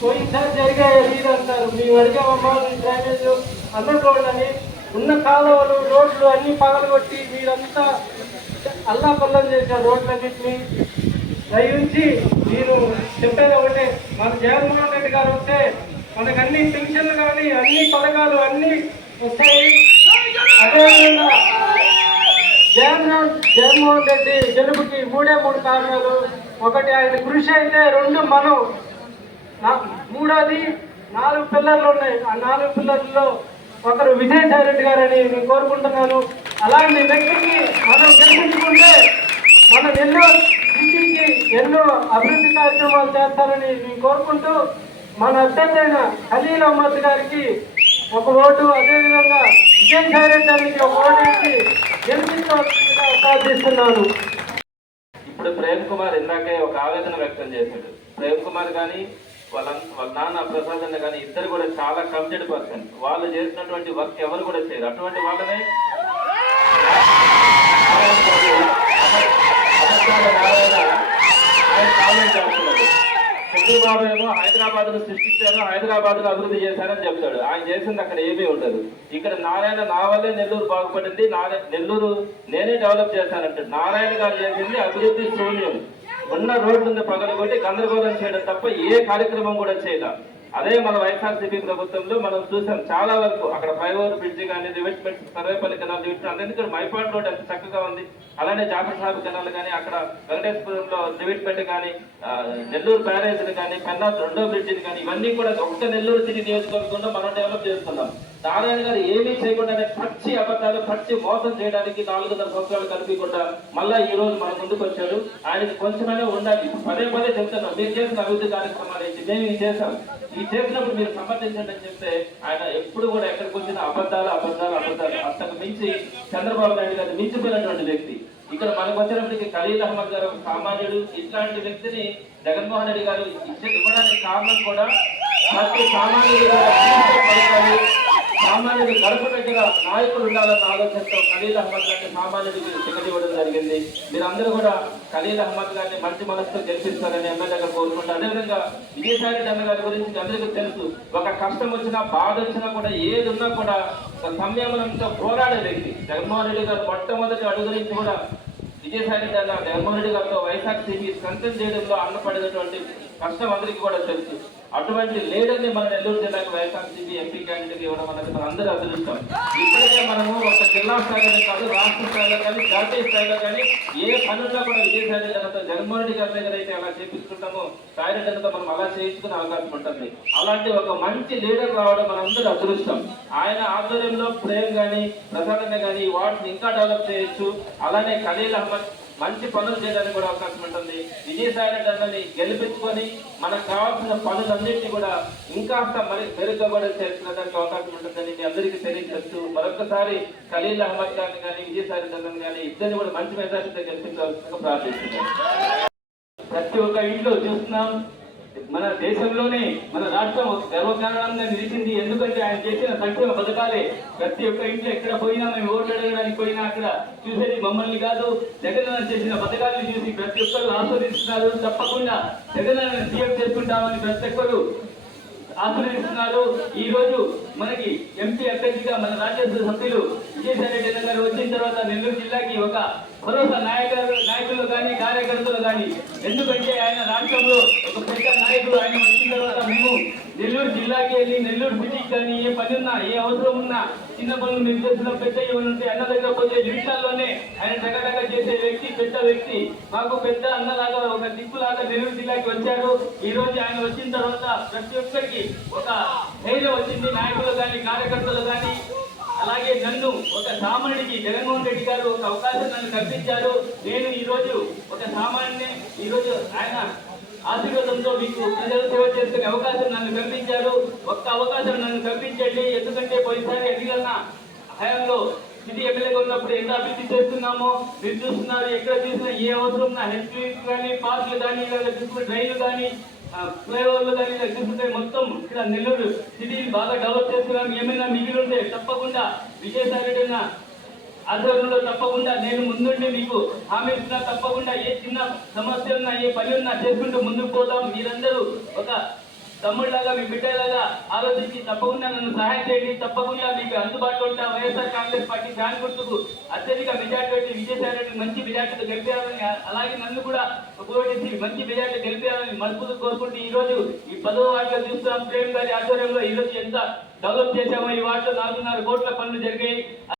పోయినసారి జరిగాయి ఇది అంటారు మేము అడిగామమ్మా మీ డ్రైనేజ్ అండర్ ఉన్న కాలువలు రోడ్లు అన్ని పగలగొట్టి మీరంతా అల్లా పల్లం చేశారు రోడ్లన్నింటినీ దయించి మీరు చెప్పేది ఒకటే మన జగన్మోహన్ రెడ్డి గారు వస్తే మనకు అన్ని పెన్షన్లు కానీ అన్ని పథకాలు అన్నీ వస్తాయి. అదేవిధంగా జగన్ జగన్మోహన్ రెడ్డి గెలుపుకి మూడే మూడు కారణాలు. ఒకటి ఆయన కృషి అయితే రెండు మనం మూడోది నాలుగు పిల్లర్లు ఉన్నాయి. ఆ నాలుగు పిల్లర్లలో ఒకరు విజయసాయి రెడ్డి గారని నేను కోరుకుంటున్నాను. అలాంటి వ్యక్తికి మనం గెలిపించుకుంటే మనం ఎన్నో ఇంటికి ఎన్నో అభివృద్ధి కార్యక్రమాలు చేస్తారని నేను కోరుకుంటూ మన అభ్యర్థైన ఖలీల్ అహ్మద్ గారికి ఒక ఓటు అదేవిధంగా విజయసాయి రెడ్డి గారికి ఒక ఓటు ఇచ్చి గెలిపించవలసిందిగా ప్రార్థిస్తున్నాను. ఇప్పుడు ప్రేమ్ కుమార్ ఇందాకే ఒక ఆవేదన వ్యక్తం చేశాడు. ప్రేమ్ కుమార్ కానీ వాళ్ళ వాళ్ళ నాన్న ప్రసాద్ అన్న కానీ ఇద్దరు కూడా చాలా కమిటెడ్ పర్సన్ వాళ్ళు చేసినటువంటి వర్క్ ఎవరు కూడా చేయరు. అటువంటి వాళ్ళనే నారాయణ చంద్రబాబు ఏమో హైదరాబాద్ను సృష్టించాను హైదరాబాద్ను అభివృద్ధి చేశానని చెప్తాడు. ఆయన చేసింది అక్కడ ఏమీ ఉండదు. ఇక్కడ నారాయణ నా వల్లే నెల్లూరు బాగుపడింది నారాయణ నెల్లూరు నేనే డెవలప్ చేశానంటాడు. నారాయణ గారు చేసింది అభివృద్ధి శూన్యం. ఉన్న రోడ్లను పగలగొట్టి గందరగోళం చేయడం తప్ప ఏ కార్యక్రమం కూడా చేయలేదు అదే మన వైఎస్ఆర్సీపీ ప్రభుత్వంలో మనం చూసాం చాలా వరకు అక్కడ ఫ్లైఓవర్ బ్రిడ్జ్ కానీ రివెట్మెంట్ సర్వేపల్లి కెనాల్ రివెట్మెంట్ అందరికీ మైపాడ్ రోడ్ ఎంత చక్కగా ఉంది. అలానే జాఫర్ సాహబ్ కెనాల్ కానీ అక్కడ వెంకటేశ్వరంలో రివెట్మెంట్ కానీ నెల్లూరు బ్యారేజ్ని కానీ పెన్నా రెండో బ్రిడ్జిని కానీ ఇవన్నీ కూడా ఒక్క నెల్లూరు సిటీ నియోజకవర్గంలో మనం డెవలప్ చేస్తున్నాం. నారాయణ గారు ఏమీ చేయకుండానే పచ్చి అబద్ధాలు పచ్చి మోసం చేయడానికి నాలుగున్నర సంవత్సరాలు కలిపికుండా మళ్ళా ఈ రోజు మన ముందుకు వచ్చాడు. ఆయనకి కొంచెమైనా ఉండాలి. పదే పదే చెప్తున్నాం మీరు చేసిన అభివృద్ధి కార్యక్రమాలు ఏంటి? మేము ఇది చేశాం? ఈ చేసినప్పుడు మీరు సమర్థించండి అని చెప్తే ఆయన ఎప్పుడు కూడా ఎక్కడికి వచ్చిన అబద్ధాలు అబద్ధాలు అబద్ధాలు. అంతకు మించి చంద్రబాబు నాయుడు గారు మించిపోయినటువంటి వ్యక్తి. ఇక్కడ మనకు వచ్చినప్పటికీ ఖలీల్ అహ్మద్ గారు సామాన్యుడు. ఇట్లాంటి వ్యక్తిని జగన్మోహన్ రెడ్డి గారు ఇచ్చే ఇవ్వడానికి కారణం కూడా ప్రతి సామాన్యుడు సామాన్యుడు కడుపు దగ్గర నాయకులు ఉండాలన్న ఆలోచనతో ఖలీల్ అహ్మద్ గారిని సామాన్యుడికి టికెట్ ఇవ్వడం జరిగింది. మీరందరూ కూడా ఖలీల్ అహ్మద్ గారిని మంచి మనసుతో గెలిపిస్తారని ఎమ్మెల్యే గారు కోరుకుంటారు అదేవిధంగా విజయసాయి రెడ్డి అన్న గారి గురించి అందరికీ తెలుసు ఒక కష్టం వచ్చినా బాధ వచ్చినా కూడా ఏది ఉన్నా కూడా ఒక సంయమనంతో పోరాడే వ్యక్తి. జగన్మోహన్ రెడ్డి గారు మొట్టమొదటి అడుగు కూడా విజయసాయి రెడ్డి అన్న జగన్మోహన్ రెడ్డి గారితో వైఎస్ఆర్సీపీ స్ట్రెంథన్ చేయడంలో అన్నపడినటువంటి కష్టం అందరికీ కూడా తెలుసు. అటువంటి లీడర్ని మన నెల్లూరు జిల్లాకు వైఎస్ఆర్సీపీ ఎంపీ క్యాండిడేట్ ఇవ్వడం అనేది మన అందరూ అదృష్టం. ఇప్పటికే మనము ఒక జిల్లా స్థాయిలో కాదు రాష్ట్ర స్థాయిలో కానీ జాతీయ స్థాయిలో కానీ ఏ పనుల్లో కూడా విజయసాయి రెడ్డి జగన్మోహన్ రెడ్డి గారి దగ్గర అయితే ఎలా చేపించుకుంటామో సాయి రెడ్డి మనం అలా చేయించుకునే అవకాశం ఉంటుంది. అలాంటి ఒక మంచి లీడర్ రావడం మనందరూ అదృష్టం. ఆయన ఆధ్వర్యంలో ప్రేమ్ కానీ ప్రసాదంగా కానీ వాటిని ఇంకా డెవలప్ చేయొచ్చు. అలానే ఖలీల్ అహ్మద్ మంచి పనులు చేయడానికి కూడా అవకాశం ఉంటుంది. విజయసాయి రెడ్డి అన్నని గెలిపించుకొని మనకు కావాల్సిన పనులన్నింటినీ కూడా ఇంకాస్త మరి మెరుగ్గా కూడా చేసుకునేదానికి అవకాశం ఉంటుందని మీ అందరికీ తెలియజేస్తూ మరొకసారి ఖలీల్ అహ్మద్ గారిని కానీ విజయసాయి రెడ్డి అన్నని కానీ ఇద్దరిని కూడా మంచి మెజార్టీతో గెలిపించవలసిందిగా ప్రార్థిస్తున్నాం ప్రతి ఒక్క ఇంట్లో చూస్తున్నాం. మన దేశంలోనే మన రాష్ట్రం ఒక గర్వకారణంగా నిలిచింది. ఎందుకంటే ఆయన చేసిన సంక్షేమ పథకాలే ప్రతి ఒక్క ఇంట్లో ఎక్కడ పోయినా మేము ఓట్లు అడగడానికి పోయినా అక్కడ చూసేది మమ్మల్ని కాదు. జగన్ చేసిన పథకాలను చూసి ప్రతి ఒక్కరు ఆస్వాదిస్తున్నారు. తప్పకుండా జగన్ సీఎం చేసుకుంటామని ప్రతి ఒక్కరు ఆశీర్వదిస్తున్నారు ఈ రోజు మనకి ఎంపీ అభ్యర్థిగా మన రాజ్యసభ సభ్యులు విజయసాయి రెడ్డి గారు వచ్చిన తర్వాత నెల్లూరు జిల్లాకి ఒక భరోసా నాయకులు నాయకులు కానీ కార్యకర్తలు కానీ ఎందుకంటే ఆయన రాష్ట్రంలో ఒక పెద్ద నాయకుడు ఆయన వచ్చిన తర్వాత మేము నెల్లూరు జిల్లాకి వెళ్ళి నెల్లూరు సిటీకి కానీ ఏ పని ఉన్నా ఏ అవసరం ఉన్నా చిన్న పనులు మీరు చేసిన పెద్ద ఏమైనా అన్న దగ్గర పోతే నిమిషాల్లోనే ఆయన టగటగా చేసే వ్యక్తి పెద్ద వ్యక్తి. మాకు పెద్ద అన్నలాగా ఒక దిక్కులాగా నెల్లూరు జిల్లాకి వచ్చారు. ఈ రోజు ఆయన వచ్చిన తర్వాత ప్రతి ఒక్కరికి ఒక ధైర్యం వచ్చింది. నాయకులు కానీ కార్యకర్తలు కానీ అలాగే నన్ను ఒక సామాన్యుడికి జగన్మోహన్ రెడ్డి గారు ఒక అవకాశం నన్ను కల్పించారు. నేను ఈరోజు ఒక సామాన్య ఈరోజు ఆయన ఆశీర్వాదంతో మీకు ప్రజల సేవ చేసుకునే అవకాశం నన్ను కల్పించారు. ఒక్క అవకాశం నన్ను కల్పించండి. ఎందుకంటే పోయినసారి ఎన్నికల హయాంలో సిటీ ఎమ్మెల్యేగా ఉన్నప్పుడు ఎంత అభివృద్ధి చేస్తున్నామో మీరు చూస్తున్నారు. ఎక్కడ చూసినా ఏ అవసరం ఉన్న హెల్త్ కానీ పార్కులు కానీ లేదా చూసుకుంటే డ్రైన్లు కానీ ఫ్లైఓవర్లు కానీ ఇలా చూసుకుంటే మొత్తం ఇక్కడ నెల్లూరు సిటీని బాగా డెవలప్ చేస్తున్నాం. ఏమైనా మిగిలి ఉంటే తప్పకుండా విజయసాయి రెడ్డి ఆధ్వర్యంలో తప్పకుండా నేను ముందుండి మీకు హామీ ఇస్తున్నా. తప్పకుండా ఏ చిన్న సమస్య ఉన్నా ఏ పని ఉన్నా చేసుకుంటూ ముందుకు పోతాం మీరందరూ ఒక తమ్ముళ్ళలాగా మీ బిడ్డలాగా ఆలోచించి తప్పకుండా నన్ను సహాయం చేయండి. తప్పకుండా మీకు అందుబాటులో ఉంటా. వైఎస్ఆర్ కాంగ్రెస్ పార్టీ ఫ్యాన్ గుర్తుకు అత్యధిక మెజార్టీ పెట్టి విజయసాయి రెడ్డి మంచి మెజార్టీలు గెలిపేయాలని అలాగే నన్ను కూడా ఉపయోగించి మంచి మెజార్టీ గెలిపేయాలని మనస్ఫూర్తి కోరుకుంటూ ఈ రోజు ఈ పదవ వార్డులో చూస్తున్నాం. ప్రేమ్ గారి ఆధ్వర్యంలో ఈ రోజు ఎంత డెవలప్ చేశామో ఈ వార్డులో నాలుగున్నర కోట్ల పనులు జరిగాయి.